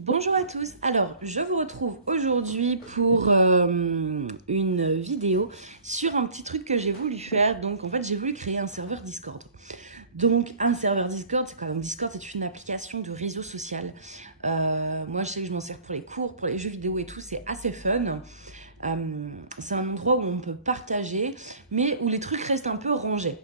Bonjour à tous, alors je vous retrouve aujourd'hui pour une vidéo sur un petit truc que j'ai voulu faire. Donc en fait j'ai voulu créer un serveur Discord. Donc un serveur Discord, c'est quand même Discord, c'est une application de réseau social. Moi je sais que je m'en sers pour les cours, pour les jeux vidéo et tout, c'est assez fun. C'est un endroit où on peut partager mais où les trucs restent un peu rangés.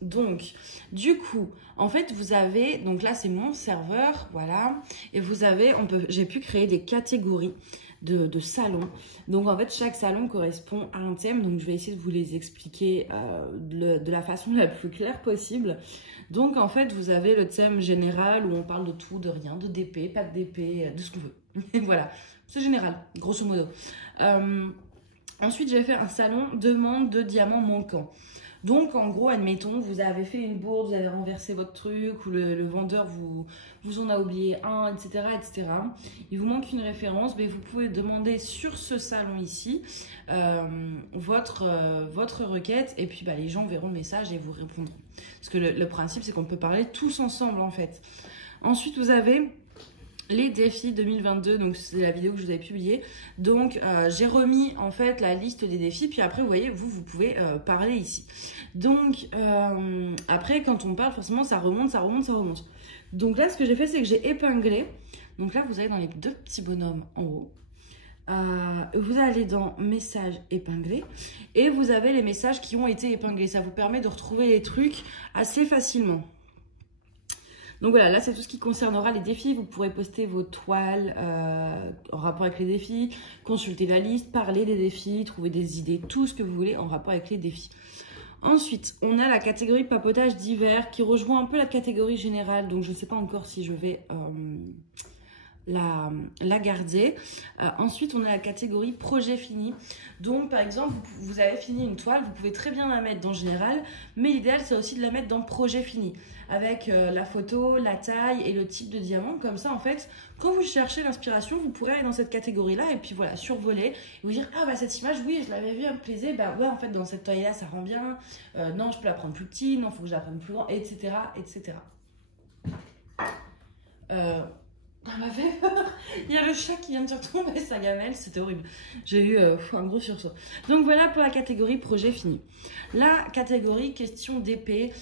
Donc, du coup, en fait, vous avez, donc là, c'est mon serveur, voilà, et vous avez, j'ai pu créer des catégories de salons. Donc, en fait, chaque salon correspond à un thème, donc je vais essayer de vous les expliquer de la façon la plus claire possible. Donc, en fait, vous avez le thème général où on parle de tout, de rien, de DP, pas de DP, de ce qu'on veut. Voilà, c'est général, grosso modo. Ensuite, j'ai fait un salon demande de diamants manquants. Donc, en gros, admettons, vous avez fait une bourde, vous avez renversé votre truc, ou le vendeur vous en a oublié un, etc., etc. Il vous manque une référence, mais vous pouvez demander sur ce salon ici votre requête, et puis les gens verront le message et vous répondront. Parce que le principe, c'est qu'on peut parler tous ensemble, en fait. Ensuite, vous avez les défis 2022, donc c'est la vidéo que je vous avais publiée. Donc j'ai remis en fait la liste des défis, puis après vous voyez, vous pouvez parler ici. Donc après quand on parle, forcément ça remonte. Donc là ce que j'ai fait, c'est que j'ai épinglé. Donc là vous allez dans les deux petits bonhommes en haut. Vous allez dans messages épinglés et vous avez les messages qui ont été épinglés. Ça vous permet de retrouver les trucs assez facilement. Donc voilà, là c'est tout ce qui concernera les défis. Vous pourrez poster vos toiles en rapport avec les défis, consulter la liste, parler des défis, trouver des idées, tout ce que vous voulez en rapport avec les défis. Ensuite, on a la catégorie papotage d'hiver qui rejoint un peu la catégorie générale. Donc je ne sais pas encore si je vais la garder. Ensuite, on a la catégorie projet fini. Donc, par exemple, vous avez fini une toile, vous pouvez très bien la mettre dans général, mais l'idéal, c'est aussi de la mettre dans projet fini, avec la photo, la taille et le type de diamant. Comme ça, en fait, quand vous cherchez l'inspiration, vous pourrez aller dans cette catégorie-là et puis voilà, survoler et vous dire, ah bah cette image, oui, je l'avais vue, elle me plaisait, bah ouais, en fait, dans cette taille-là, ça rend bien. Non, je peux la prendre plus petite, non, il faut que je la prenne plus grande, etc., etc. Il y a le chat qui vient de retomber sa gamelle, c'était horrible. J'ai eu un gros sursaut. Donc voilà pour la catégorie projet fini. La catégorie question DP,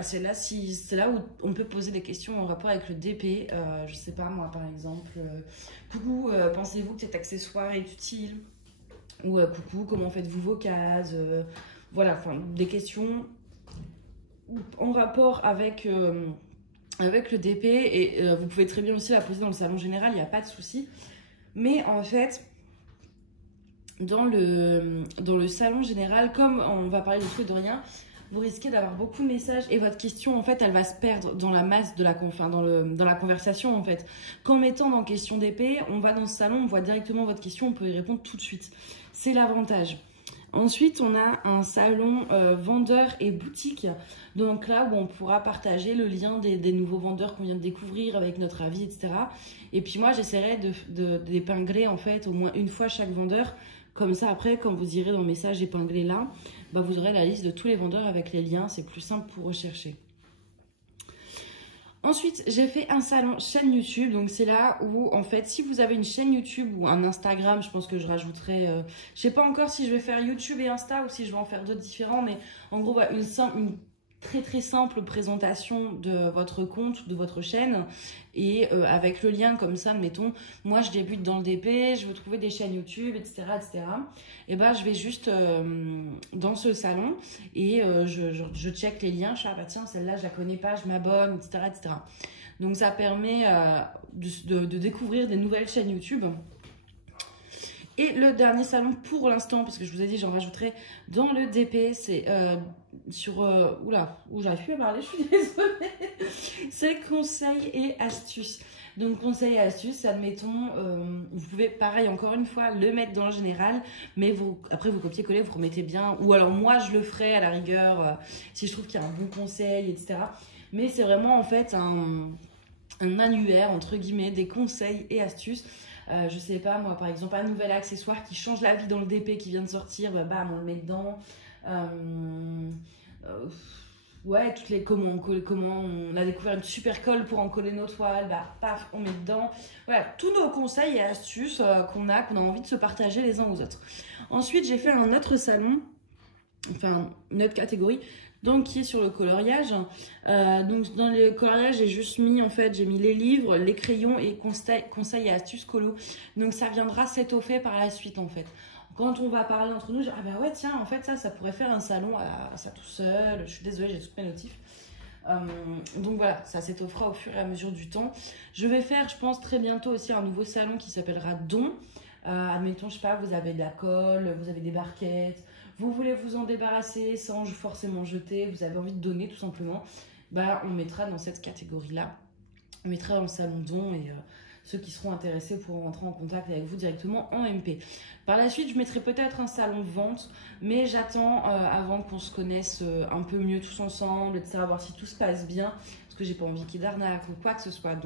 c'est là où on peut poser des questions en rapport avec le DP. Je sais pas moi par exemple, coucou, pensez-vous que cet accessoire est utile? Ou coucou, comment faites-vous vos cases? Voilà, enfin des questions en rapport avec le DP et vous pouvez très bien aussi la poser dans le salon général, il n'y a pas de souci. Mais en fait, dans le salon général, comme on va parler de tout et de rien, vous risquez d'avoir beaucoup de messages et votre question, en fait, elle va se perdre dans la masse de dans la conversation, en fait. Qu'en mettant dans question DP, on va dans ce salon, on voit directement votre question, on peut y répondre tout de suite. C'est l'avantage. Ensuite, on a un salon vendeur et boutique. Donc là où on pourra partager le lien des nouveaux vendeurs qu'on vient de découvrir avec notre avis, etc. Et puis moi, j'essaierai d'épingler en fait au moins une fois chaque vendeur. Comme ça, après, quand vous irez dans le message épinglé là, vous aurez la liste de tous les vendeurs avec les liens. C'est plus simple pour rechercher. Ensuite, j'ai fait un salon chaîne YouTube. Donc, c'est là où, en fait, si vous avez une chaîne YouTube ou un Instagram, je pense que je rajouterai... je sais pas encore si je vais faire YouTube et Insta ou si je vais en faire d'autres différents. Mais en gros, une très simple présentation de votre compte, de votre chaîne. Et avec le lien comme ça, mettons, moi, je débute dans le DP, je veux trouver des chaînes YouTube, etc. etc. Et je vais juste dans ce salon et je check les liens. Je dis, tiens, celle-là, je la connais pas, je m'abonne, etc., etc. Donc, ça permet de découvrir des nouvelles chaînes YouTube. Et le dernier salon pour l'instant, parce que je vous ai dit, j'en rajouterai dans le DP, c'est sur... j'arrive plus à parler, je suis désolée. C'est conseils et astuces. Donc, conseils et astuces, admettons, vous pouvez, pareil, encore une fois, le mettre dans le général, mais après, vous copiez-coller, vous remettez bien. Ou alors, moi, je le ferai à la rigueur, si je trouve qu'il y a un bon conseil, etc. Mais c'est vraiment, en fait, un annuaire, entre guillemets, des conseils et astuces. Je sais pas, moi, par exemple, un nouvel accessoire qui change la vie dans le DP qui vient de sortir, on le met dedans. ouais, comment on a découvert une super colle pour en coller nos toiles, bah paf, on met dedans. Voilà, tous nos conseils et astuces qu'on a envie de se partager les uns aux autres. Ensuite, j'ai fait un autre salon, enfin une autre catégorie, donc qui est sur le coloriage. Donc dans le coloriage, j'ai juste mis, en fait, j'ai mis les livres, les crayons et conseils et astuces colo. Donc ça viendra s'étoffer par la suite, en fait. Quand on va parler entre nous, je dis, ah bah ouais, tiens, en fait, ça pourrait faire un salon à ça tout seul. Je suis désolée, j'ai toutes mes notifs. Donc voilà, ça s'étoffera au fur et à mesure du temps. Je vais faire, je pense, très bientôt aussi un nouveau salon qui s'appellera Don. Admettons, je sais pas, vous avez de la colle, vous avez des barquettes, vous voulez vous en débarrasser sans forcément jeter, vous avez envie de donner tout simplement, bah on mettra dans cette catégorie-là. On mettra dans le salon Don et ceux qui seront intéressés pourront rentrer en contact avec vous directement en MP. Par la suite, je mettrai peut-être un salon de vente, mais j'attends avant qu'on se connaisse un peu mieux tous ensemble, de savoir si tout se passe bien, parce que j'ai pas envie qu'il y ait d'arnaque ou quoi que ce soit.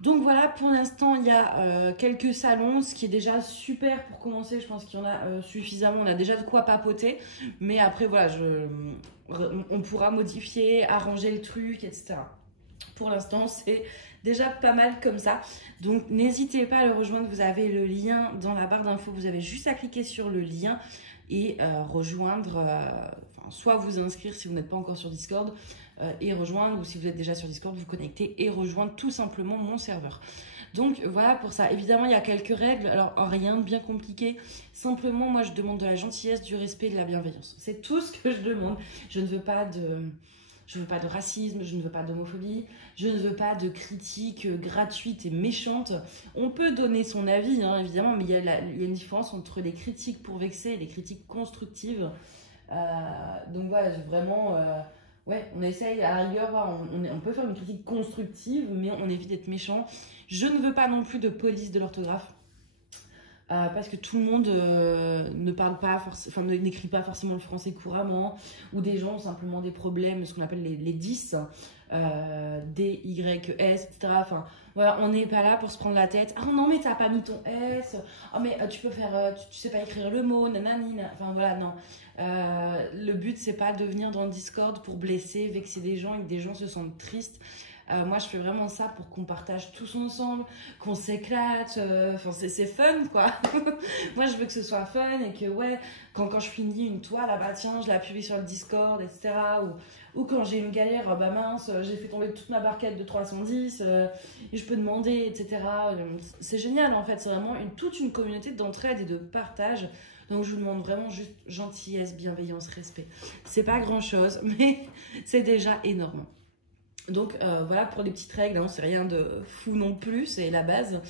Donc voilà, pour l'instant, il y a quelques salons, ce qui est déjà super pour commencer. Je pense qu'il y en a suffisamment, on a déjà de quoi papoter. Mais après, voilà, on pourra modifier, arranger le truc, etc. Pour l'instant, c'est déjà pas mal comme ça. Donc n'hésitez pas à le rejoindre, vous avez le lien dans la barre d'infos. Vous avez juste à cliquer sur le lien et rejoindre, soit vous inscrire si vous n'êtes pas encore sur Discord, et rejoindre, ou si vous êtes déjà sur Discord, vous connecter et rejoindre tout simplement mon serveur. Donc voilà pour ça. Évidemment, il y a quelques règles, alors rien de bien compliqué. Simplement, moi, je demande de la gentillesse, du respect et de la bienveillance. C'est tout ce que je demande. Je ne veux pas de racisme, je ne veux pas d'homophobie, je ne veux pas de critiques gratuites et méchantes. On peut donner son avis, hein, évidemment, mais il y a une différence entre les critiques pour vexer et les critiques constructives. Donc voilà, vraiment... ouais, on essaye, à la rigueur, on peut faire une critique constructive, mais on évite d'être méchant. Je ne veux pas non plus de police de l'orthographe, parce que tout le monde ne parle pas, n'écrit pas forcément le français couramment, ou des gens ont simplement des problèmes, ce qu'on appelle les 10, D, Y, S, etc. Enfin, voilà, on n'est pas là pour se prendre la tête. Ah non, mais t'as pas mis ton S. Ah, mais tu peux faire, tu sais pas écrire le mot, nanani, enfin voilà, non. Le but, c'est pas de venir dans le Discord pour blesser, vexer des gens et que des gens se sentent tristes. Moi, je fais vraiment ça pour qu'on partage tous ensemble, qu'on s'éclate. Enfin, c'est fun, quoi. Moi, je veux que ce soit fun et que, ouais, quand je finis une toile, bah tiens, je la publie sur le Discord, etc. Ou quand j'ai une galère, bah mince, j'ai fait tomber toute ma barquette de 310 et je peux demander, etc. C'est génial, en fait. C'est vraiment toute une communauté d'entraide et de partage. Donc, je vous demande vraiment juste gentillesse, bienveillance, respect. C'est pas grand-chose, mais c'est déjà énorme. Donc, voilà pour les petites règles. Hein, c'est rien de fou non plus, c'est la base.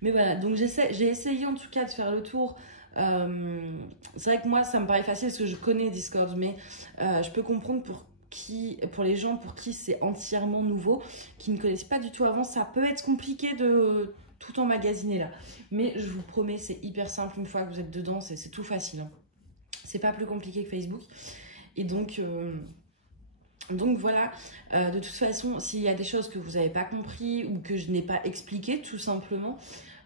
Mais voilà, donc j'ai essayé en tout cas de faire le tour. C'est vrai que moi, ça me paraît facile parce que je connais Discord, mais je peux comprendre pour les gens pour qui c'est entièrement nouveau, qui ne connaissent pas du tout avant, ça peut être compliqué de tout emmagasiner là. Mais je vous promets, c'est hyper simple une fois que vous êtes dedans, c'est tout facile. Hein. C'est pas plus compliqué que Facebook. Et donc voilà, de toute façon, s'il y a des choses que vous n'avez pas compris ou que je n'ai pas expliqué tout simplement,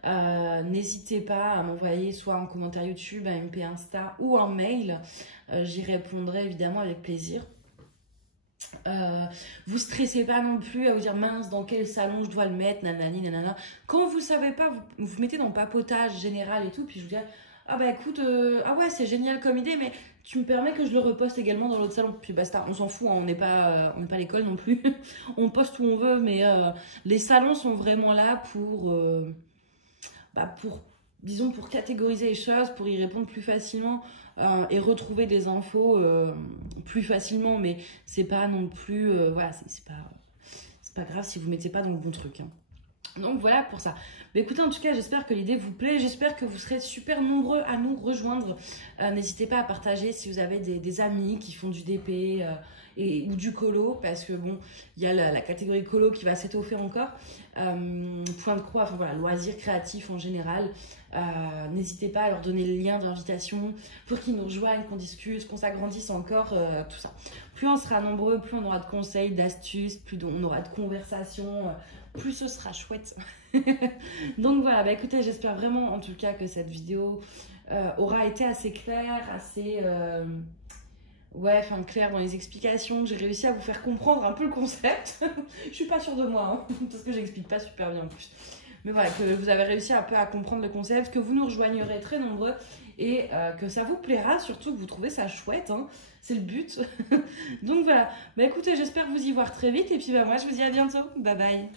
n'hésitez pas à m'envoyer soit un commentaire YouTube, un MP Insta ou un mail. J'y répondrai évidemment avec plaisir. Vous stressez pas non plus à vous dire mince dans quel salon je dois le mettre, nanani nanana. Quand vous savez pas, vous mettez dans le papotage général et tout, puis je vous dis ah bah écoute, ah ouais c'est génial comme idée, mais tu me permets que je le reposte également dans l'autre salon. Puis basta, on s'en fout, hein, on n'est pas à l'école non plus. On poste où on veut, mais les salons sont vraiment là disons, pour catégoriser les choses, pour y répondre plus facilement et retrouver des infos plus facilement. Mais c'est pas non plus, voilà, c'est pas grave si vous mettez pas dans le bon truc. Hein. Donc voilà pour ça. Mais écoutez, en tout cas, j'espère que l'idée vous plaît. J'espère que vous serez super nombreux à nous rejoindre. N'hésitez pas à partager si vous avez des amis qui font du DP ou du colo. Parce que bon, il y a la catégorie colo qui va s'étoffer encore. Point de croix, enfin voilà, loisirs créatifs en général. N'hésitez pas à leur donner le lien d'invitation pour qu'ils nous rejoignent, qu'on discute, qu'on s'agrandisse encore, tout ça. Plus on sera nombreux, plus on aura de conseils, d'astuces, plus on aura de conversations, plus ce sera chouette. Donc voilà, bah écoutez, j'espère vraiment en tout cas que cette vidéo aura été assez claire, assez ouais, enfin clair dans les explications, que j'ai réussi à vous faire comprendre un peu le concept. Je suis pas sûre de moi, hein, parce que j'explique pas super bien en plus. Mais voilà, que vous avez réussi un peu à comprendre le concept, que vous nous rejoignerez très nombreux et que ça vous plaira, surtout que vous trouvez ça chouette, hein, c'est le but. Donc voilà, bah écoutez, j'espère vous y voir très vite et puis bah moi je vous dis à bientôt, bye bye.